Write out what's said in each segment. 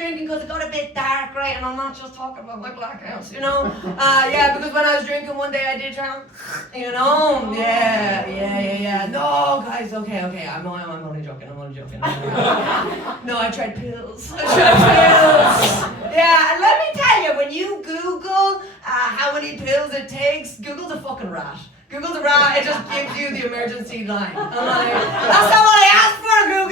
drinking because it got a bit dark, right? And I'm not just talking about my blackouts, you know? Yeah, because when I was drinking one day, I did try and, you know? Yeah. No, guys, okay. I'm only joking. No, I tried pills. Yeah, and let me tell you, when you Google how many pills it takes, Google's a fucking rat. Google's a rat, it just gives you the emergency line. I'm like, that's not what I asked for, Google!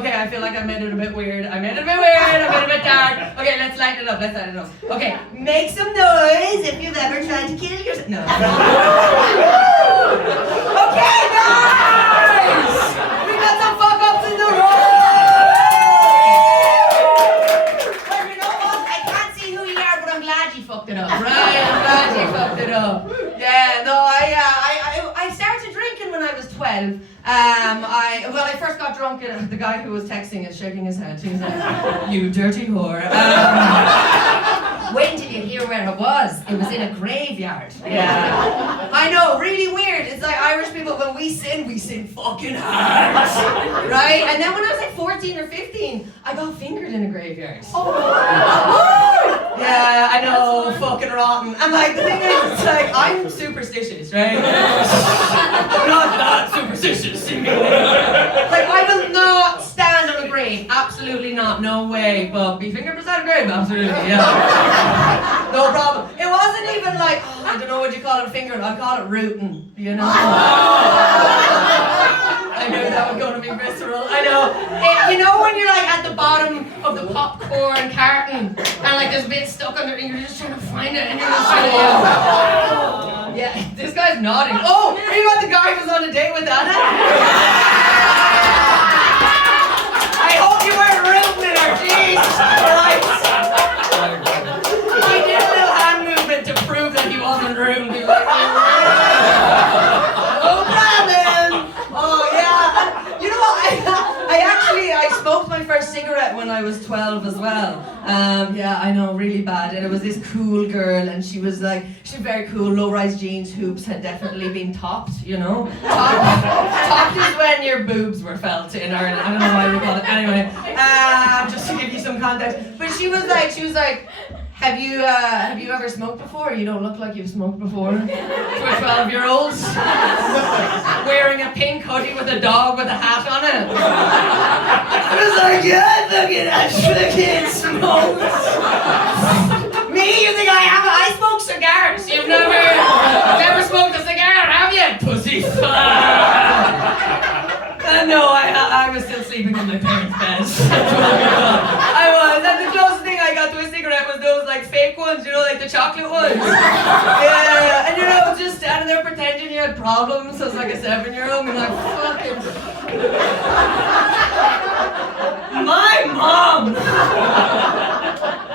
Okay, I feel like I made it a bit weird. I made it a bit dark. Okay, let's lighten it up. Okay, make some noise if you've ever tried to kill yourself. No. Okay, guys! We got some fuck-ups in the room! Well, you know what? I can't see who you are, but I'm glad you fucked it up, right? I'm glad you fucked it up. Yeah, no, I started drinking when I was 12. I first got drunk and the guy who was texting is shaking his head. He's like, you dirty whore. Wait until you hear where it was. It was in a graveyard. Yeah. I know, really weird. It's like Irish people, when we sin fucking hard. Right? And then when I was like 14 or 15, I got fingered in a graveyard. Oh. Yeah, I know, fucking rotten. And like, the thing is, it's like, I'm superstitious, right? I'm not that superstitious. Like, I will not stand on a grave. Absolutely not. No way. But be fingered beside a grave? Absolutely, yeah. No problem. It wasn't even like, I don't know what you call it, fingering. I call it rooting, you know? I knew that was going to be visceral. I know. You know when you're like at the bottom of the popcorn carton and like there's a bit stuck under and you're just trying to find it and you're just trying to yeah, this guy's nodding. Oh, are you about the guy who was on a date with Anna? I hope you weren't rooting in her. Jesus Christ. I did a little hand movement to prove that he wasn't rooting. He was like, oh, Brandon. Oh, yeah. You know what? I smoked my first cigarette when I was 12 as well. Yeah, I know, really bad. And it was this cool girl, and she was very cool. Low-rise jeans, hoops had definitely been topped, you know? Topped is when your boobs were felt in Ireland. I don't know why we call it. Anyway, just to give you some context. But she was like, have you ever smoked before? You don't look like you've smoked before. To a 12-year-old wearing a pink hoodie with a dog with a hat on it. I was like, yeah, I fucking smoked. Me? You think I smoke cigars? You've never smoked a cigar, have you? Pussy. No, I was still sleeping in my parents' bed. I was. And the closest thing I got to a cigarette was those like fake ones, you know, like the chocolate ones. Yeah, and you know, just standing there pretending you had problems as like a 7-year-old and like, fucking... My mom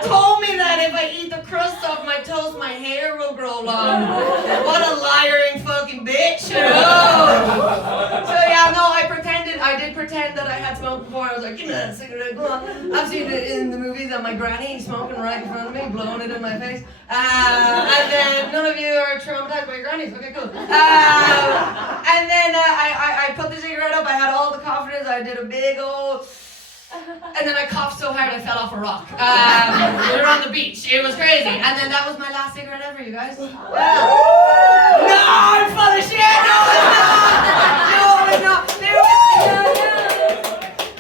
told me that if I eat the crust off my toast, my hair will grow long. What a lying fucking bitch, you know? So yeah, no, I did pretend that I had smoked before. I was like, give me that cigarette, go on. I've seen it in the movies of my granny smoking right in front of me, blowing it in my face. And then none of you are traumatized by your grannies. Okay, cool. And then I put the cigarette up. I had all the confidence. I did a big old... And then I coughed so hard I fell off a rock. We were on the beach. It was crazy. And then that was my last cigarette ever, you guys. Yeah. No, I'm full of shit. No, it's not.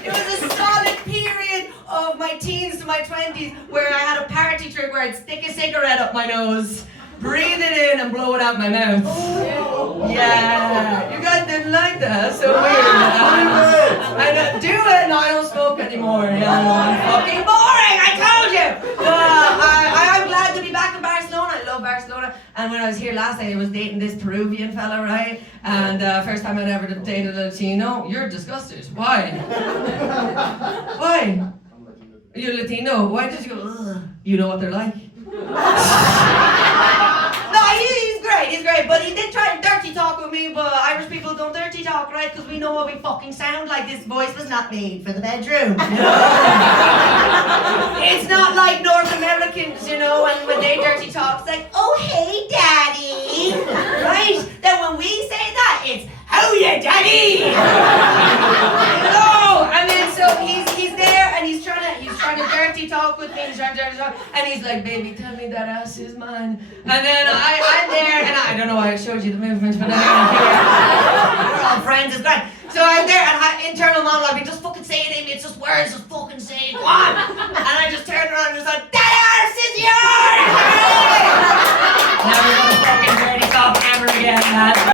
It was a solid period of my teens to my 20s where I had a party trick where I'd stick a cigarette up my nose, breathe it in and blow it out my mouth. Yeah. You guys didn't like that? So weird. I don't do it. No, I don't smoke anymore. Yeah, I'm fucking boring. I told you. I'm glad to be back in Barcelona. I love Barcelona. And when I was here last night, I was dating this Peruvian fella, right? And first time I'd ever dated a Latino. You're disgusted. Why? Why? You're Latino. Why did you go, ugh? You know what they're like? He's great, but he did try and dirty talk with me, but Irish people don't dirty talk, right? Because we know what we fucking sound like. This voice was not made for the bedroom, you know? It's not like North Americans, you know, and when they dirty talk, it's like, oh, hey, daddy, right? Then when we say that, it's, oh, yeah, daddy! No, I mean, so he's there, and he's trying to trying to dirty talk with me, he's trying to dirty talk, and he's like, baby, tell me that ass is mine. And then I'm there, and I don't know why I showed you the movement, but we're all friends, it's great. So I'm there, and internal monologue, just fucking say it, Amy, it's just words, just fucking say it, go on. And I just turned around and just like,